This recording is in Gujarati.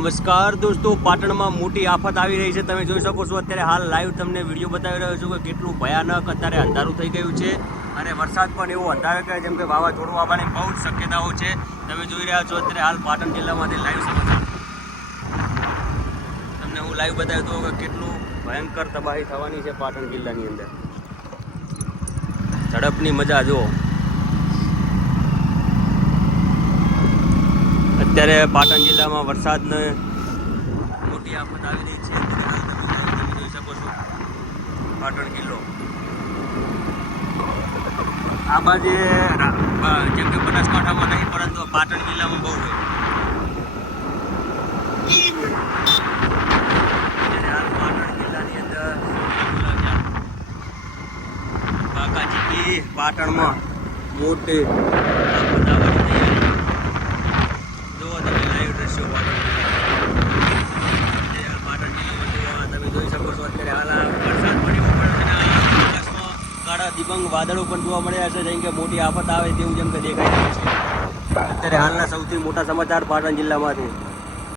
નમસ્કાર દોસ્તો, પાટણમાં મોટી આફત આવી રહી છે. તમે જોઈ શકો છો, અત્યારે હાલ લાઈવ તમને વીડિયો બતાવી રહ્યો છું કે કેટલું ભયાનક અત્યારે અંધારું થઈ ગયું છે અને વરસાદ પણ એવો અંધારે કે જેમ કે વાવાઝોડું આવવાની બહુ જ શક્યતાઓ છે. તમે જોઈ રહ્યા છો, અત્યારે હાલ પાટણ જિલ્લામાંથી લાઈવ સમાચાર. તમને હું લાઈવ બતાવી દઉં કે કેટલું ભયંકર તબાહી થવાની છે પાટણ જિલ્લાની અંદર. ઝડપની મજા જુઓ. અત્યારે પાટણ જિલ્લામાં વરસાદને મોટી આફત આવી રહી છે. તમે જોઈ શકો છો, પાટણ જિલ્લો આ બાજુ જેમ કે બનાસકાંઠામાં નહીં, પરંતુ પાટણ જિલ્લામાં બહુ હોય પાટણમાં મોટી આફત આવવાની તૈયારી જુઓ તમે લાઈવ દ્રશ્યો પાટણ જે આ પાટણ જિલ્લામાં જુઓ તમે શકો છો અત્યારે હાલ વરસાદ પડ્યો પણ કાળા દિબંગ વાદળો પણ જોવા મળ્યા છે, જેમ કે મોટી આફત આવે તેવું જેમ કે દેખાઈ રહ્યું છે. અત્યારે હાલના સૌથી મોટા સમાચાર પાટણ જિલ્લામાંથી.